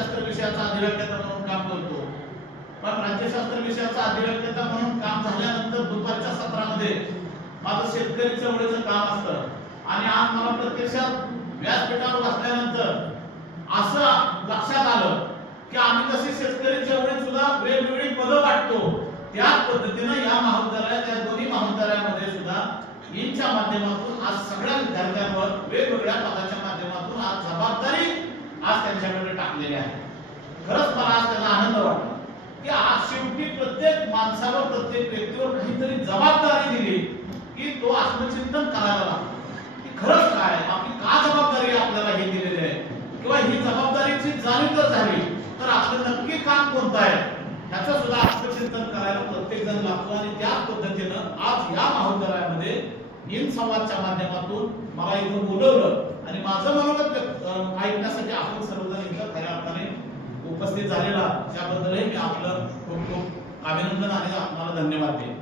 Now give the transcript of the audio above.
राज्यशास्त्र विषयाचा अधिव्यक्ता म्हणून काम करतो, पण राज्यशास्त्र विषयाचा अधिव्यक्ता म्हणून काम झाल्यानंतर दुपारच्या सत्रामध्ये माझं शेतकरी चळवळीचं काम असतं आणि आज मला प्रत्यक्षात व्यासपीठावर बसल्यानंतर असं लक्षात आलं की आम्ही कशी शेतकरी चळवळीत सुद्धा वेगवेगळी पदं वाटतो, त्याच पद्धतीनं या महाविद्यालयात या दोन्ही महाविद्यालयामध्ये सुद्धा यांच्या माध्यमातून आज सगळ्या विद्यार्थ्यांवर वेगवेगळ्या पदाच्या माध्यमातून आज जबाबदारी आज त्यांच्याकडे टाकलेली आहे. खरंच मला आज त्याचा आनंद वाटला की आज शेवटी प्रत्येक माणसावर प्रत्येक व्यक्तीवर काहीतरी जबाबदारी दिली की तो आत्मचिंतन करायला लागतो की खरंच काय आपली का जबाबदारी आपल्याला हे दिलेली आहे किंवा ही जबाबदारीची जाणीव जर झाली तर आपलं नक्की काम कोणतं आहे याचं सुद्धा आत्मचिंतन करायला प्रत्येक जण लागतो. आणि त्याच पद्धतीनं आज या महाविद्यालयामध्ये हिंद संवादच्या माध्यमातून मला इथं बोलवलं आणि माझं मनोगत ऐकण्यासाठी आपण सर्वजण इथं खऱ्या अर्थाने उपस्थित झालेला त्याबद्दलही मी आपलं खूप खूप अभिनंदन आणि आपल्याला धन्यवाद देईन.